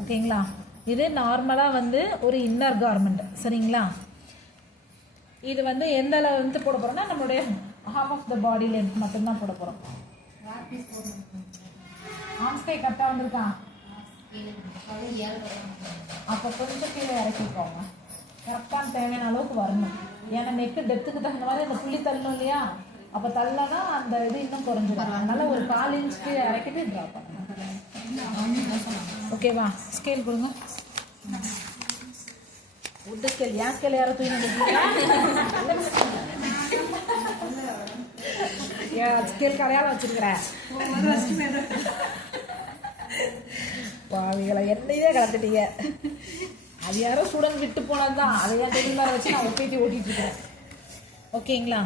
ஓகேங்களா. இது நார்மலாக வந்து ஒரு இன்னர் கார்மெண்ட் சரிங்களா. இது வந்து எந்த அளவு வந்து போட போகிறோம்னா நம்மளுடைய half of the body length மட்டும்தான் போட போகிறோம். ஆம்ஸ்கை கரெக்டாக வந்திருக்கான். அப்போ கொஞ்சம் கீழே இறக்கிக்கோங்க. கரெக்டான தேவையான அளவுக்கு வரணும். ஏன்னா நெக்கு டெப்த்துக்கு தகுந்த மாதிரி அந்த புள்ளி தள்ளணும் இல்லையா. அப்போ தள்ளனா அந்த இது இன்னும் குறைஞ்சிடும். அதனால ஒரு 4 இன்ச்சுக்கு இறக்கிட்டு ட்ரா பண்ணுங்க. ஓகேவா. ஸ்கேல் கொடுங்க. உட்டு ஸ்கேல். ஏன் ஸ்கேல் யாரும் தூக்கி ஸ்கேல் கரையால வச்சிருக்கிறேன். பாவிகளை என்னையே கலந்துட்டீங்க. அது யாரோ ஸ்டூடெண்ட் விட்டு போனதுதான். அதை ஏன் தெரியுமா வச்சு நான் ஒட்டிட்டு இருக்கேன். ஓகேங்களா.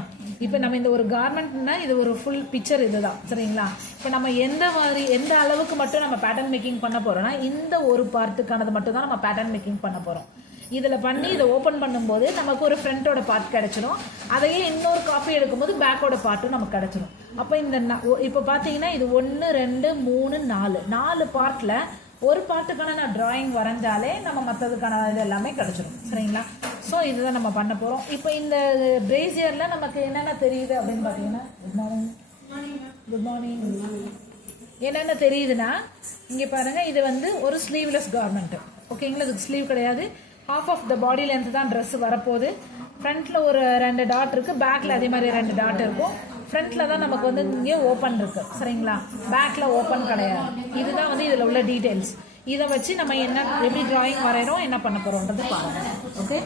இப்போ நம்ம இந்த ஒரு கார்மெண்ட்னா இது ஒரு ஃபுல் பிக்சர் இதுதான் சரிங்களா. இப்போ நம்ம எந்த அளவுக்கு மட்டும் நம்ம பேட்டர்ன் மேக்கிங் பண்ண போறோம்னா இந்த ஒரு பார்ட்டுக்கானது மட்டும் தான் நம்ம பேட்டர்ன் மேக்கிங் பண்ண போறோம். இதில் பண்ணி இதை ஓப்பன் பண்ணும்போது நமக்கு ஒரு ஃப்ரண்ட்டோட பார்ட் கிடச்சிடும். அதையே இன்னொரு காப்பி எடுக்கும்போது பேக்கோட பார்ட்டும் நமக்கு கிடச்சிடும். அப்போ இப்போ பார்த்தீங்கன்னா இது 1 2 3 4 பார்ட்டில் ஒரு பார்ட்டுக்கான நான் டிராயிங் வரைஞ்சாலே நம்ம மற்றதுக்கான இது எல்லாமே கிடச்சிடும் சரிங்களா. ஸோ இதுதான் நம்ம பண்ண போகிறோம். இப்போ இந்த பிரேசியரில் நமக்கு என்னென்ன தெரியுது அப்படின்னு பார்த்தீங்கன்னா குட் மார்னிங் என்னென்ன தெரியுதுன்னா இங்கே பாருங்கள். இது வந்து ஒரு ஸ்லீவ்லெஸ் கார்மெண்ட்டு ஓகேங்களா. இதுக்கு ஸ்லீவ் கிடையாது. Half of the body length தான் ட்ரெஸ் வரப்போகுது. ஃப்ரண்ட்டில் ஒரு 2 டாட் இருக்குது. பேக்கில் அதே மாதிரி 2 டாட் இருக்கும். ஃப்ரண்ட்டில் தான் நமக்கு வந்து இங்கே ஓப்பன் இருக்குது சரிங்களா. பேக்கில் ஓப்பன் கிடையாது. இதுதான் வந்து இதில் உள்ள டீட்டெயில்ஸ். இதை வச்சு நம்ம எப்படி டிராயிங் வரைகிறோம் என்ன பண்ண போகிறோன்றது பாருங்கள். ஓகே.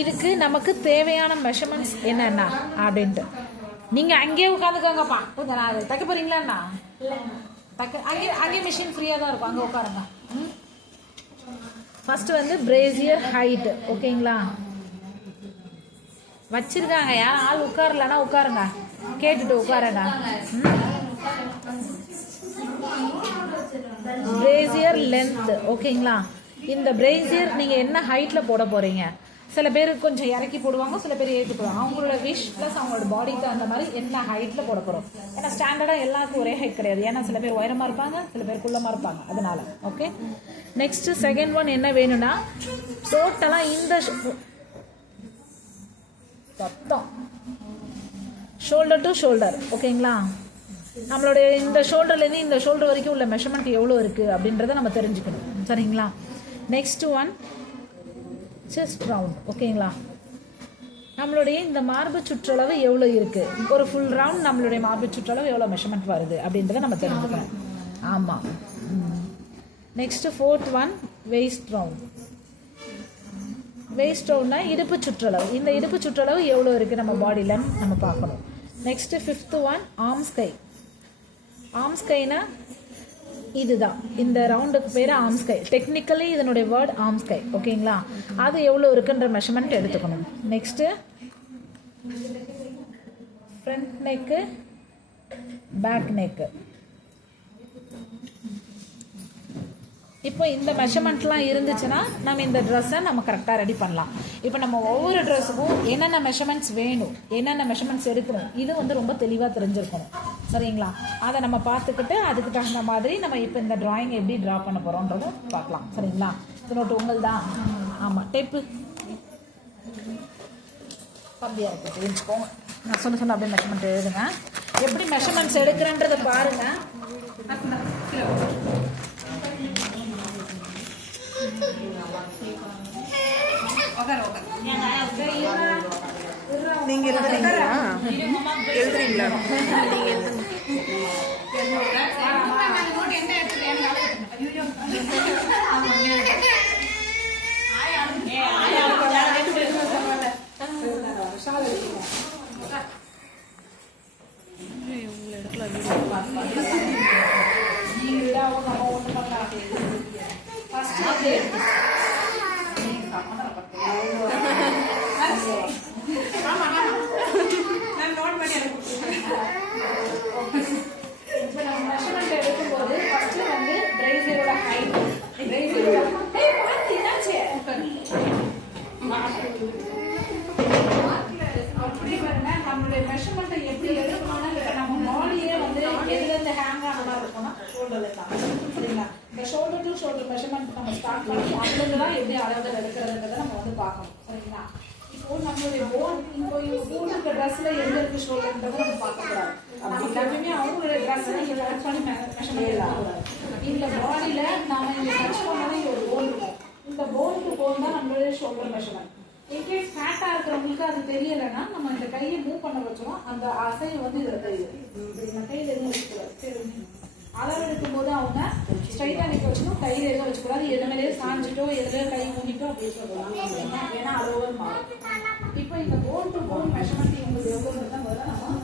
இதுக்கு நமக்கு தேவையான மெஷர்மெண்ட்ஸ் என்னென்ன அப்படின்ட்டு நீங்கள் அங்கேயே உட்காந்துக்கோங்கப்பா. கொஞ்சம் நான் தைக்க போகிறீங்களாண்ணா? அங்கேயே மிஷின் ஃப்ரீயாக தான் இருக்கும். அங்கே உட்காருங்க. ஃபர்ஸ்ட் வந்து பிரேசியர் ஹைட் ஓகேங்களா. வச்சிருக்காங்க. யாரும் ஆள் உட்காரலன்னா உட்காருங்க. கேட்டுட்டு உட்காருங்க. பிரேசியர் லென்த் ஓகேங்களா. இந்த பிரேசியர் நீங்க என்ன ஹைட்ல போட போறீங்க. சில பேர் கொஞ்சம் இறக்கி போடுவாங்க, சில பேர் ஏற்றி போடுவாங்க. அவங்களோட விஷ் ப்ளஸ் அவங்களோட பாடிக்கு அந்த மாதிரி என்ன ஹைட்ல போட போறோம். ஏன்னா ஸ்டாண்டர்டா எல்லாருக்கும் ஒரே ஹைட் கிடையாது. ஏன்னா சில பேர் உயரமா இருப்பாங்க, சில பேர் குள்ளமா இருப்பாங்க. அதனால ஓகே. நெக்ஸ்ட் செகண்ட் ஒன் என்ன வேணும்னா டோட்டலா இந்த ஷோல்டர் டு ஷோல்டர் ஓகேங்களா. நம்மளுடைய இந்த ஷோல்டர்லேருந்து இந்த ஷோல்டர் வரைக்கும் உள்ள மெஷர்மெண்ட் எவ்வளோ இருக்குது அப்படின்றத நம்ம தெரிஞ்சுக்கணும் சரிங்களா. நெக்ஸ்ட் ஒன் செஸ்ட் ரவுண்ட் ஓகேங்களா. நம்மளுடைய இந்த மார்பு சுற்றளவு எவ்வளோ இருக்குது. ஒரு ஃபுல் ரவுண்ட் நம்மளுடைய மார்பு சுற்றளவு எவ்வளோ மெஷர்மெண்ட் வருது அப்படின்றத நம்ம தெரிஞ்சுக்கணும். ஆமாம். Next 4th one waist round. Waist ரவுண்ட்னா இடுப்பு சுற்றளவு. இந்த இடுப்பு சுற்றளவு எவ்வளோ இருக்குது நம்ம பாடியில் நம்ம பார்க்கணும். Next 5th one armscye. ஆர்ம்ஸ் கைனா இதுதான். இந்த ரவுண்டுக்கு பேர் ஆர்ம்ஸ் கை. டெக்னிக்கலி இதனுடைய வேர்ட் ஆர்ம்ஸ் கை ஓகேங்களா. அது எவ்வளோ இருக்குன்ற மெஷர்மெண்ட் எடுத்துக்கணும். Next front neck back neck. இப்போ இந்த மெஷர்மெண்ட்லாம் இருந்துச்சுன்னா நம்ம இந்த ட்ரெஸ்ஸை நம்ம கரெக்டாக ரெடி பண்ணலாம். இப்போ நம்ம ஒவ்வொரு ட்ரெஸ்ஸுக்கும் என்னென்ன மெஷர்மெண்ட்ஸ் வேணும், என்னென்ன மெஷர்மெண்ட்ஸ் எடுக்கணும், இது வந்து ரொம்ப தெளிவாக தெரிஞ்சிருக்கணும் சரிங்களா. அதை நம்ம பார்த்துக்கிட்டு அதுக்கு தகுந்த மாதிரி நம்ம இப்போ இந்த டிராயிங் எப்படி ட்ரா பண்ண போகிறோன்றதை பார்க்கலாம் சரிங்களா. இது நோட்டு உங்கள் தான். ஆமாம். டேப்பு கம்மியாக இருக்குது தெரிஞ்சுக்கோங்க. நான் சொன்ன அப்படியே மெஷர்மெண்ட் எழுதுங்க. எப்படி மெஷர்மெண்ட்ஸ் எடுக்கிறேன்றதை பாருங்கள். நீங்க எழுதுறீங்களா? எழுதுறீங்களா? நம்மளுடைய மெஷர்மெண்ட் எப்படி எடுக்கணும்னா நம்ம பாடியே வந்து எதுல இருந்து ஹேங் ஆன மாதிரி இருக்கும்னா ஷோல்டர் தான். சரிங்களா? இந்த ஷோல்டர் டு ஷோல்டர் மெஷர்மெண்ட் நம்ம ஸ்டார்ட் பண்ணி அதுல தான் எப்படி அளவுகள் எடுக்கிறதுன்றதை நம்ம வந்து பார்க்கணும். சரிங்களா? இப்போ நம்மளுடைய போன் இப்போ போட்டுருக்க ட்ரெஸ்ல எங்க இருக்கு ஷோல்டர்ன்றதை நம்ம பார்க்கக்கூடாது. அப்படி எல்லாமே அவங்களுடைய ட்ரெஸ்ஸை நீங்க கரெக்ட் பண்ணி மெஷர்மெண்ட் எடுக்கக்கூடாது. இந்த பாடியில நாம இங்க டச் பண்ணாலே ஒரு போன் இருக்கும். இந்த போன் டு போன் தான் நம்மளுடைய ஷோல்டர் மெஷர்மெண்ட். இன்கேஸ் ஃபேட்டா இருக்கிறவங்களுக்கு அது தெரியலைன்னா நம்ம இந்த கையை மூவ் பண்ண வச்சோம், அந்த அசைவு வந்து இதுல தெரியுது. நம்ம கையில எதுவும் வச்சுக்கூடாது. அளவு எடுக்கும் போது அவங்க ஸ்ட்ரைட்டா நிக்க வச்சுக்கணும், கையில எதுவும் வச்சுக்கூடாது. எதுவுமே சாஞ்சிட்டோ எதுல கை ஊனிட்டோ அப்படி சொல்லலாம். ஏன்னா அளவு மாறும். இப்போ இந்த போன் டு போன் மெஷர்மெண்ட் இவங்களுக்கு எவ்வளவு தான் முதல்ல நம்ம,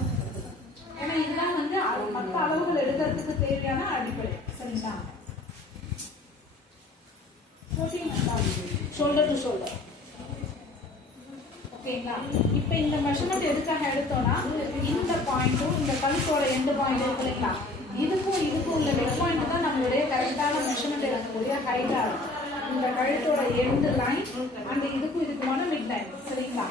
ஏன்னா இதுதான் வந்து மற்ற அளவுகள் எடுக்கிறதுக்கு தேவையான அடிப்படை. சரிங்களா? Shoulder to shoulder. ஓகேங்களா? இப்போ இந்த மெஷர்மெண்ட் எதுக்காக எடுத்தோம்னா இந்த பாயிண்ட்டும் இந்த கழுத்தோட எந்த பாயிண்ட் இருக்கு இல்லைங்களா, இதுக்கும் உள்ள நெக் பாயிண்ட் தான் நம்மளுடைய கரெக்டான மெஷர்மெண்ட் எடுக்கக்கூடிய ஹைட்டா இருக்கும். இந்த கழுத்தோட எண்டு லைன் அண்ட் இதுக்குமான மிட் லைன். சரிங்களா?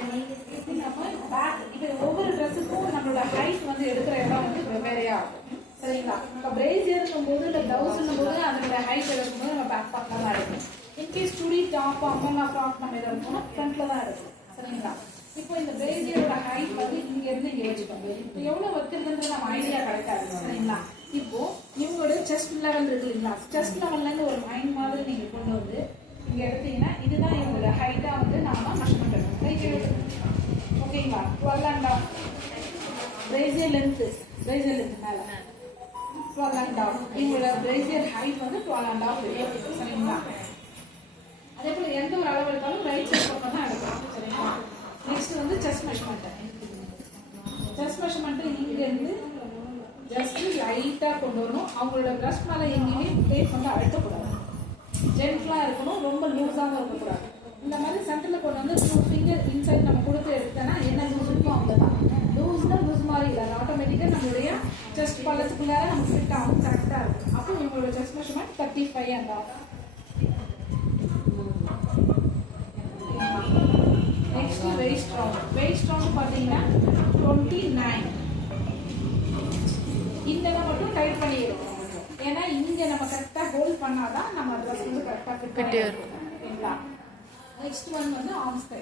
நம்ம பேக் இப்போ ஒவ்வொரு ட்ரெஸ்ஸுக்கும் நம்மளோட ஹைட் வந்து எடுக்கிற இடம் வந்து வெவ்வேறையா இருக்கும். சரிங்களா? இப்போ பிரேசியர்னும் போது இல்லை பிளவுஸ்னும் போது அதோட ஹைட் எடுக்கும்போது நம்ம பேக் பக்கம் தான் இருக்கும். இன்கேஸ் சுடி டாப் அம்மங்கா ஃப்ராக் நம்ம இதை இருக்கோம்னா ஃப்ரண்ட்ல தான் இருக்கும். சரிங்களா? இப்போ இந்த பிரேசியரோட ஹைட் வந்து இங்க இருந்து இங்க வச்சுக்கோங்க. இப்போ எவ்வளவு வைக்கிறதுன்றது நம்ம ஐடியா கிடைக்காது. சரிங்களா? இப்போ இவங்களோட செஸ்ட் லெவல் இருக்கு இல்லைங்களா, செஸ்ட் லெவல்ல இருந்து ஒரு லைன் மாதிரி நீங்க கொண்டு வந்து இங்க எடுத்தீங்கன்னா இதுதான் இவங்களோட ஹைட்டா வந்து நாம மெஷர்மெண்ட் எடுக்கணும். ரைட் எடுக்கணும். ஓகேங்களா? 12.5 பிரேசியர் லென்த் மேல 12.5 இவங்களோட பிரேசியர் ஹைட் வந்து 12.5. சரிங்களா? அதே போல எந்த ஒரு அளவு எடுத்தாலும் ரைட் சைட் பக்கம் தான் எடுக்கலாம். சரிங்களா? நெக்ஸ்ட் வந்து செஸ்ட் மெஷர்மெண்ட். செஸ்ட் மெஷர்மெண்ட் இங்க இருந்து ஜஸ்ட் லைட்டா கொண்டு வரணும். அவங்களோட பிரஸ்ட் மேல எங்கேயுமே டேப் வந்து அழுத்தக்கூடாது. ஜென்டலா இருக்கணும், ரொம்ப லூஸாகவும் இருக்கக்கூடாது. இந்த மாதிரி சென்டர்ல கொண்டு வந்து 2 ஃபிங்கர் இன்சைட் நம்ம கொடுத்து எடுத்தோன்னா என்ன லூஸ் இருக்கும் அவ்வளோதான். லூஸ்னா லூஸ் மாதிரி இல்லை, ஆட்டோமேட்டிக்காக நம்மளுடைய செஸ்ட் பள்ளத்துக்குள்ளார நம்ம ஃபிட் ஆகும், கரெக்டாக இருக்கும். அப்போ இவங்களோட chest measurement 35.5. Next waist round. Waist round பார்த்தீங்கன்னா 29. இந்த மட்டும் டைட் பண்ணி எடுக்கணும். ஏன்னா இங்க நம்ம கரெக்டா ஹோல்ட் பண்ணாதான் நம்ம ட்ரெஸ் வந்து கரெக்டா ஃபிட் பண்ணி இருக்கும். ஓகேங்களா? நெக்ஸ்ட் ஒன் வந்து ஆர்ம் ஸ்கை.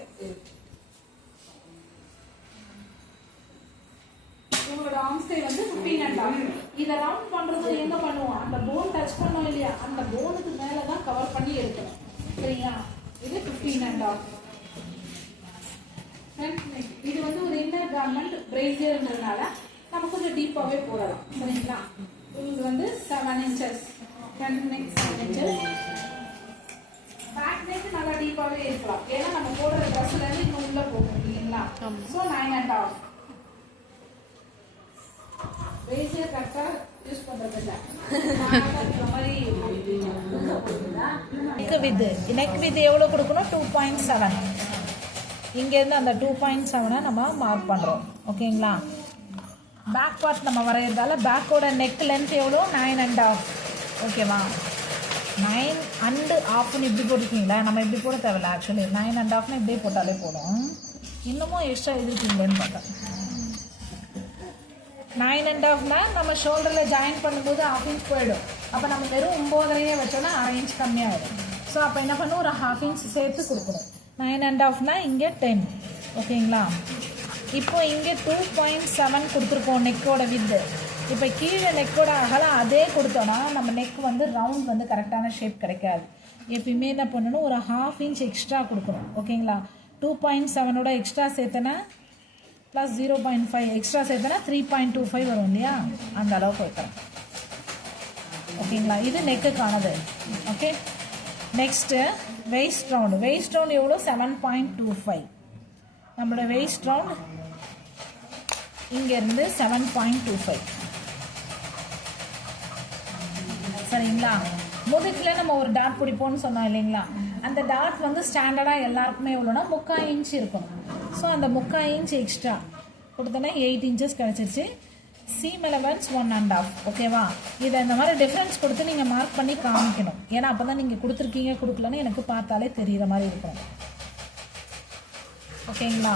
உங்களோட ஆர்ம் ஸ்கை வந்து 15.5. இதை ரவுண்ட் பண்றது எங்க பண்ணுவோம், அந்த போன் டச் பண்ணோம் இல்லையா, அந்த போனுக்கு மேலதான் கவர் பண்ணி எடுக்கணும். சரிங்களா? இது 15.5. இது வந்து ஒரு இன்னர் கார்மெண்ட் பிரேசியர்ன்றதுனால நம்ம கொஞ்சம் டீப்பாவே போடலாம். சரிங்களா? இது வந்து 7 inches, front neck 7 inches, back neck நல்லா டீப்பாவே இருக்கலாம். ஏன்னா நம்ம போடுற ட்ரெஸ்ல இருந்து இங்க உள்ள போகும் இல்லைங்களா. ஸோ 9.5. பிரேசியர் கரெக்டா யூஸ் பண்றது இல்லை. நெக் வித் எவ்வளோ கொடுக்கணும், 2.7. இங்கேருந்து அந்த 2.7 நம்ம மார்க் பண்ணுறோம். ஓகேங்களா? பேக் பார்ட் நம்ம வரைகிறதால பேக்கோட நெக் லென்த் எவ்வளோ, 9.5. ஓகேவா? 9.5 இப்படி போட்டுருக்கீங்களா, நம்ம இப்படி போட தேவையில்ல. ஆக்சுவலி 9.5 இப்படியே போட்டாலே போடும். இன்னமும் எக்ஸ்ட்ரா எதிர்க்கீங்களேன்னு பார்த்தேன். 9.5 நம்ம ஷோல்டரில் ஜாயின் பண்ணும்போது 1/2 inch போயிடும். அப்போ நம்ம வெறும் 9.5 வச்சோன்னா 1/2 inch கம்மியாகிடும். ஸோ அப்போ என்ன பண்ணும், ஒரு 1/2 inch சேர்த்து கொடுக்கணும். 9.5 இங்கே 10. ஓகேங்களா? இப்போ இங்கே 2.7 கொடுத்துருக்கோம் நெக்கோட வித்து. இப்போ கீழே நெக்கோட அகலம் அதே கொடுத்தோன்னா நம்ம நெக் வந்து ரவுண்ட் வந்து கரெக்டான ஷேப் கிடைக்காது. எப்பயுமே என்ன பண்ணணும், ஒரு 1/2 inch எக்ஸ்ட்ரா கொடுக்கணும். ஓகேங்களா? 2.7ஓட எக்ஸ்ட்ரா சேர்த்தனா ப்ளஸ் 0.5 எக்ஸ்ட்ரா சேர்த்தனா 3.25 வரும் இல்லையா, அந்த அளவுக்கு வைக்கிறேன். ஓகேங்களா? இது நெக்குக்கானது. Okay. Next waist round. Waist round எவ்வளோ, 7.25. நம்மளோட வெயிஸ்ட் ரவுண்ட் இங்கேருந்து 7.25. சரிங்களா? முதுகில் நம்ம ஒரு டாட் பிடிப்போம்னு சொன்னோம் இல்லைங்களா, அந்த டாட் வந்து ஸ்டாண்டர்டாக எல்லாருக்குமே எவ்வளோனா 3/4 inch இருக்கணும். ஸோ அந்த 3/4 inch எக்ஸ்ட்ரா கொடுத்தோன்னா 8 inches கிடச்சிருச்சு. Seam allowance 1.5. ஓகேவா? இதை இந்த மாதிரி டிஃப்ரென்ஸ் கொடுத்து நீங்கள் மார்க் பண்ணி காமிக்கணும். ஏன்னா அப்போ தான் நீங்கள் கொடுத்துருக்கீங்க கொடுக்கலன்னு எனக்கு பார்த்தாலே தெரிகிற மாதிரி இருக்கணும். ஓகேங்களா?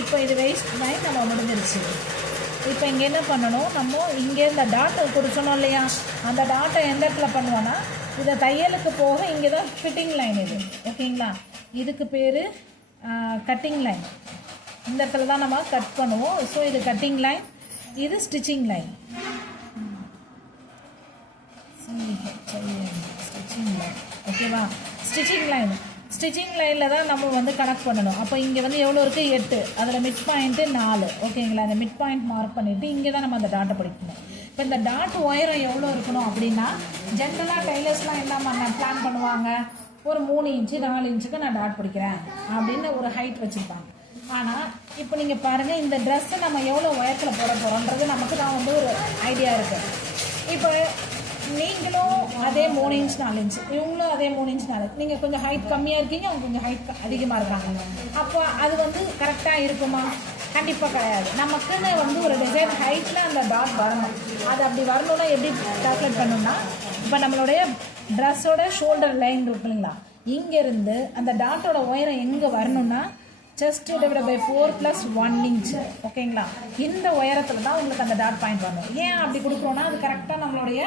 இப்போ இது வெயிஸ்ட் லைன் நம்ம முடிஞ்சிருச்சு. இப்போ இங்கே என்ன பண்ணணும், நம்ம இங்கே இந்த டாட்டை கொடுக்கணும் இல்லையா, அந்த டாட்டை எந்த இடத்துல பண்ணுவோன்னா இதை தையலுக்கு போக இங்கே தான் ஃபிட்டிங் லைன் இது. ஓகேங்களா, இதுக்கு பேர் கட்டிங் லைன். இந்த இடத்துல தான் நம்ம கட் பண்ணுவோம். ஸோ இது கட்டிங் லைன், இது ஸ்டிச்சிங் லைன். ஸ்டிச்சிங் லைன் ஓகேவா. ஸ்டிச்சிங் லைனில் தான் நம்ம வந்து கனெக்ட் பண்ணணும். அப்போ இங்கே வந்து எவ்வளோ இருக்குது, 8, அதில் மிட் பாயிண்ட்டு 4. ஓகேங்களா, அந்த மிட் பாயிண்ட் மார்க் பண்ணிவிட்டு இங்கே தான் நம்ம அந்த டாட்டை படிக்கணும். இப்போ இந்த டாட் உயரம் எவ்வளோ இருக்கணும் அப்படின்னா, ஜென்ரலாக டைலர்ஸ்லாம் என்ன பிளான் பண்ணுவாங்க, ஒரு 3 இன்ச்சு 4 இன்ச்சுக்கு நான் டாட் பிடிக்கிறேன் அப்படின்னு ஒரு ஹைட் வச்சுருப்பாங்க. ஆனால் இப்போ நீங்கள் பாருங்கள், இந்த ட்ரெஸ்ஸை நம்ம எவ்வளோ உயரத்தில் போட போகிறோன்றது நமக்கு தான் வந்து ஒரு ஐடியா இருக்குது. இப்போ நீங்களும் அதே 3 இன்ச் 4 இன்ச், இவங்களும் அதே 3 இன்ச் 4 இன்ச், நீங்கள் கொஞ்சம் ஹைட் கம்மியாக இருக்கீங்க, அவங்க கொஞ்சம் ஹைட் அதிகமாக இருக்காங்க. அப்போ அது வந்து கரெக்டாக இருக்குமா? கண்டிப்பாக கிடையாது. நமக்குன்னு வந்து ஒரு டிசைன் ஹைட்டில் அந்த டாட் வரணும். அது அப்படி வரணுன்னா எப்படி கால்குலேட் பண்ணணும்னா, இப்போ நம்மளுடைய ட்ரெஸ்ஸோட ஷோல்டர் லைன் இருக்கு இல்லைங்களா, இங்கேருந்து அந்த டாட்டோட உயரம் எங்கே வரணும்னா செஸ்ட் டிவைடட் பை 4 + 1 இன்ச். ஓகேங்களா, இந்த உயரத்தில் தான் உங்களுக்கு அந்த டாட் பாயிண்ட் வரணும். ஏன் அப்படி கொடுக்குறோன்னா, அது கரெக்டாக நம்மளுடைய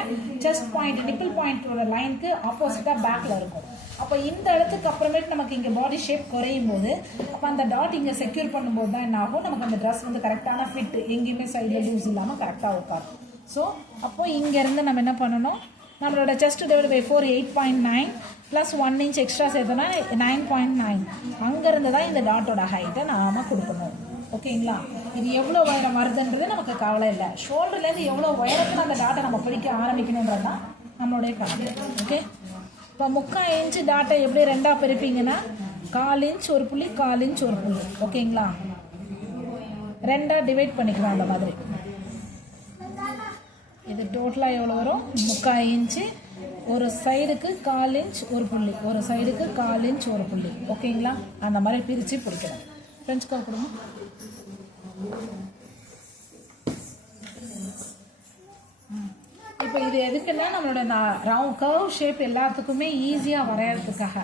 செஸ்ட் பாயிண்ட் நிப்பிள் பாயிண்டோட லைனுக்கு ஆப்போசிட்டாக பேக்கில் இருக்கும். அப்போ இந்த இடத்துக்கு அப்புறமேட்டு நமக்கு இங்கே பாடி ஷேப் குறையும் போது, அப்போ அந்த டாட் இங்கே செக்யூர் பண்ணும்போது தான் என்ன ஆகும், நமக்கு அந்த ட்ரெஸ் வந்து கரெக்டான ஃபிட், எங்கேயுமே சைடில் லூஸ் இல்லாமல் கரெக்டாக உட்காரும். ஸோ அப்போ இங்கேருந்து நம்ம என்ன பண்ணணும், நம்மளோட chest divide by 4 8.9 + 1 inch extra சேர்த்தோன்னா 9.9. அங்கேருந்து தான் இந்த டாட்டோட ஹைட்டை நாம் கொடுக்கணும். ஓகேங்களா, இது எவ்வளோ உயரம் வருதுன்றது நமக்கு கவலை இல்லை. ஷோல்டர்லேருந்து எவ்வளோ உயரத்தில் அந்த டாட்டை நம்ம பிடிக்க ஆரம்பிக்கணுன்றது தான் நம்மளுடைய கணக்கு. ஓகே, இப்போ 3/4 இன்ச்சு டாட்டை எப்படி 2ஆக பிரிப்பீங்கன்னா, 1/4 இன்ச் ஒரு புள்ளி, 1/4 இன்ச் ஒரு புள்ளி. ஓகேங்களா, 2ஆக டிவைட் பண்ணிக்கலாம். அந்த மாதிரி இது டோட்டலாக எவ்வளோ வரும், 3/4 இன்ச்சு, ஒரு சைடுக்கு 1/4 இன்ச் ஒரு புள்ளி, ஒரு சைடுக்கு 1/4 இன்ச் ஒரு புள்ளி. ஓகேங்களா, அந்த மாதிரி பிரித்து பிடிக்கணும். ஃப்ரெண்ட்ஸ் கால் கொடுங்க. இப்போ இது எதுக்குன்னா, நம்மளோட ரவுண்ட் கர்வ் ஷேப் எல்லாத்துக்குமே ஈஸியாக வரைகிறதுக்காக.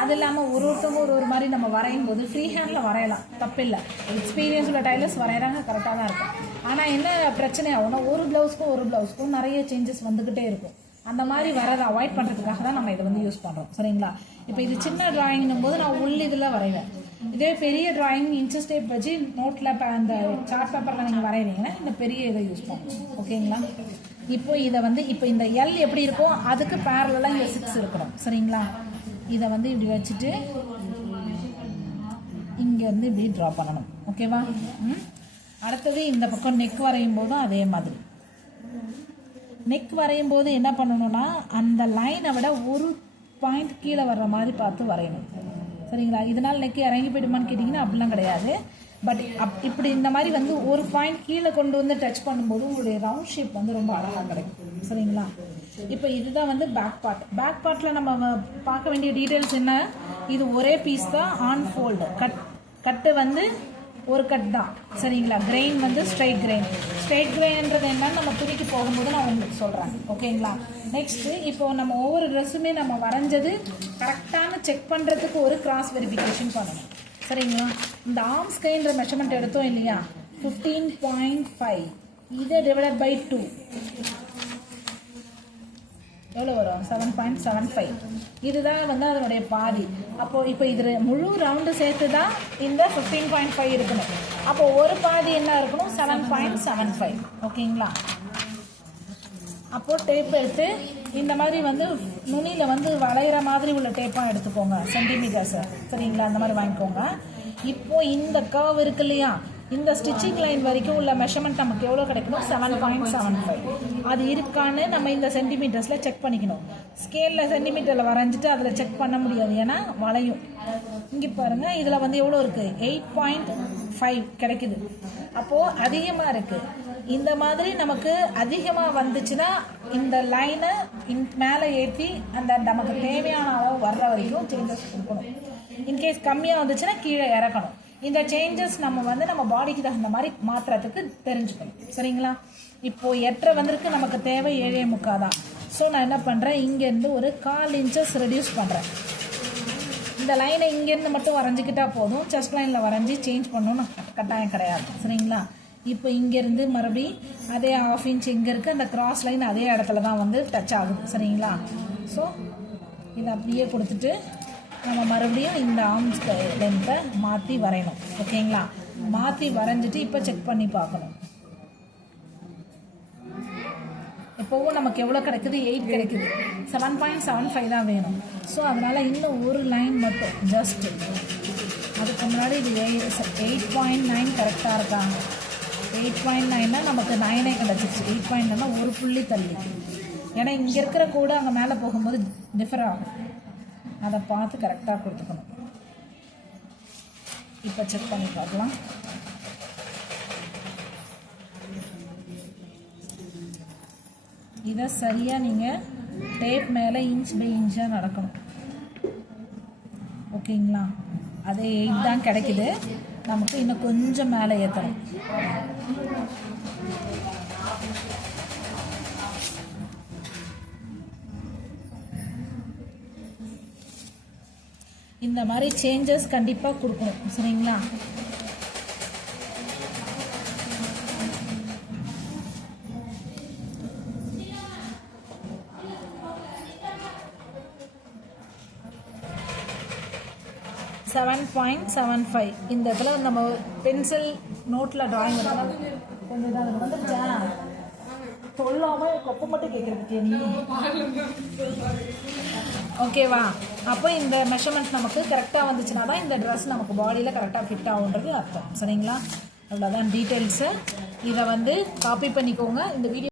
அது இல்லாமல் ஒருத்தவங்க ஒரு மாதிரி நம்ம வரையும் போது ஃப்ரீ ஹேண்டில் வரையலாம், தப்பில்லை. எக்ஸ்பீரியன்ஸ் உள்ள டைலர்ஸ் வரைகிறாங்க, கரெக்டாக தான் இருக்கும். ஆனால் என்ன பிரச்சனை ஆகும்னா, ஒரு ப்ளவுஸ்க்கும் நிறைய சேஞ்சஸ் வந்துக்கிட்டே இருக்கும். அந்த மாதிரி வரதை அவாய்ட் பண்ணுறதுக்காக தான் நம்ம இதை வந்து யூஸ் பண்ணுறோம். சரிங்களா, இப்போ இது சின்ன ட்ராயிங்னும் போது நான் இதில் வரைவேன். இதே பெரிய ட்ராயிங் இன்ச்சஸ் டேப் வச்சு நோட்டில் அந்த சார்ட் பேப்பரில் நீங்கள் வரைகிறீங்கன்னா இந்த பெரிய இதை யூஸ் பண்ணுவோம். ஓகேங்களா, இப்போ இதை வந்து இப்போ இந்த எல் எப்படி இருக்கும், அதுக்கு பேரலாக இங்கே 6 இருக்கணும். சரிங்களா, இதை வந்து இப்படி வச்சுட்டு இங்கேருந்து இப்படி ட்ரா பண்ணணும். ஓகேவா, அடுத்தது இந்த பக்கம் நெக் வரையும் போதும் அதே மாதிரி. நெக் வரையும் போது என்ன பண்ணணும்னா, அந்த லைனை விட ஒரு பாயிண்ட் கீழே வர்ற மாதிரி பார்த்து வரையணும். சரிங்களா, இதனால் நெக் இறங்கி போயிடுமான்னு கேட்டிங்கன்னா அப்படிலாம் கிடையாது. பட் இப்படி இந்த மாதிரி வந்து ஒரு பாயிண்ட் கீழே கொண்டு வந்து டச் பண்ணும்போது உங்களுடைய ரவுண்ட் ஷேப் வந்து ரொம்ப அழகாக கிடைக்கும். சரிங்களா, இப்போ இதுதான் வந்து பேக் பார்ட்டில் நம்ம பார்க்க வேண்டிய டீட்டெயில்ஸ் என்ன, இது ஒரே பீஸ் தான், ஆன் ஃபோல்டு கட்டு வந்து ஒரு கட் தான். சரிங்களா, கிரெயின் வந்து ஸ்ட்ரைட் கிரெயின்ன்றது என்னன்னு நம்ம துணிக்கு போகும்போது நான் உங்களுக்கு சொல்கிறேன். ஓகேங்களா, நெக்ஸ்ட்டு இப்போ நம்ம ஒவ்வொரு ட்ரெஸ்ஸுமே நம்ம வரைஞ்சது கரெக்டான செக் பண்ணுறதுக்கு ஒரு கிராஸ் வெரிஃபிகேஷன் பண்ணணும். சரிங்களா, இந்த ஆர்ம் ஸ்கைன்ற மெஷர்மெண்ட் எடுத்தோம் இல்லையா, 15.5, இதை டிவைடட் பை 2 எவ்வளோ வரும், 7.75. இதுதான் வந்து அதனுடைய பாதி. அப்போது இப்போ இது முழு ரவுண்டு சேர்த்து தான் இந்த 15.5 இருக்கணும். அப்போது ஒரு பாதி என்ன இருக்கணும், 7.75. ஓகேங்களா, அப்போது டேப் எடுத்து இந்த மாதிரி வந்து நுனியில் வந்து வளைகிற மாதிரி உள்ள டேப்பாக எடுத்துக்கோங்க, சென்டிமீட்டர்ஸை. சரிங்களா, அந்த மாதிரி வாங்கிக்கோங்க. இப்போது இந்த கர்வ் இருக்கு இல்லையா, இந்த ஸ்டிச்சிங் லைன் வரைக்கும் உள்ள மெஷர்மெண்ட் நமக்கு எவ்வளோ கிடைக்கணும், 7.75. அது இருக்கான்னு நம்ம இந்த சென்டிமீட்டர்ஸில் செக் பண்ணிக்கணும். ஸ்கேலில் சென்டிமீட்டரில் வரைஞ்சிட்டு அதில் செக் பண்ண முடியாது, ஏன்னா வளையும். இங்கே பாருங்கள், இதில் வந்து எவ்வளோ இருக்குது, 8.5 கிடைக்குது. அப்போது அதிகமாக இருக்குது. இந்த மாதிரி நமக்கு அதிகமாக வந்துச்சுன்னா இந்த லைனை மேலே ஏற்றி அந்த நமக்கு தேவையான அளவு வர்ற வரைக்கும் சேஞ்சஸ் கொடுக்கணும். இன்கேஸ் கம்மியாக வந்துச்சுன்னா கீழே இறக்கணும். இந்த சேஞ்சஸ் நம்ம வந்து நம்ம பாடிக்கு தகுந்த மாதிரி மாற்றுறதுக்கு தெரிஞ்சுக்கணும். சரிங்களா, இப்போது 8 வந்திருக்கு, நமக்கு தேவை 7.75 தான். ஸோ நான் என்ன பண்ணுறேன், இங்கேருந்து ஒரு 1/4 இன்ச்சஸ் ரெடியூஸ் பண்ணுறேன். இந்த லைனை இங்கேருந்து மட்டும் வரைஞ்சிக்கிட்டா போதும், செஸ்ட் லைனில் வரைஞ்சி சேஞ்ச் பண்ணணும்னு கட்டாயம் கிடையாது. சரிங்களா, இப்போ இங்கேருந்து மறுபடியும் அதே 1/2 இன்ச் இங்கே இருக்குது, அந்த கிராஸ் லைன் அதே இடத்துல தான் வந்து டச் ஆகுது. சரிங்களா? ஸோ இதை அப்படியே கொடுத்துட்டு நம்ம மறுபடியும் இந்த ஆர்ம்ஸ் லென்த்தை மாற்றி வரையணும். ஓகேங்களா? மாற்றி வரைஞ்சிட்டு இப்போ செக் பண்ணி பார்க்கணும். இப்போவும் நமக்கு எவ்வளோ கிடைக்குது? 8 கிடைக்குது. 7.75 தான் வேணும். ஸோ அதனால் இன்னும் ஒரு லைன் மட்டும் ஜஸ்ட் அதுக்கு முன்னாடி இது 8.9 கரெக்டாக இருக்காங்க. 8.9னா நமக்கு 9 கிடச்சிச்சு. 8.9னா ஒரு புள்ளி தள்ளி, ஏன்னா இங்கே இருக்கிற கூட அங்கே மேலே போகும்போது டிஃபர் ஆகும். அதை பார்த்து கரெக்டாக கொடுத்துக்கணும். இப்போ செக் பண்ணி பார்க்கலாம். இதை சரியாக நீங்கள் டேப் மேலே இன்ச் பை இன்ச்சாக நடக்கணும். ஓகேங்களா? அதே 8 தான் கிடைக்குது. நமக்கு இன்னும் கொஞ்சம் மேலே ஏற்றணும். இந்த மாதிரி சேஞ்சஸ் கண்டிப்பாக கொடுக்கணும். சரிங்களா? .75 இந்த இடத்துல நம்ம பென்சில் நோட்டில் ட்ராயிங் கொஞ்சம் இதாக வந்துருச்சா? சொல்லாமல் கொப்பை மட்டும் கேட்குறதுக்கு நீ ஓகேவா? அப்போ இந்த மெஷர்மெண்ட் நமக்கு கரெக்டாக வந்துச்சுன்னா தான் இந்த ட்ரெஸ் நமக்கு பாடியில் கரெக்டாக ஃபிட் ஆகுன்றது அர்த்தம். சரிங்களா? அவ்வளோதான் டீட்டெயில்ஸு. இதை வந்து காப்பி பண்ணிக்கோங்க. இந்த வீடியோ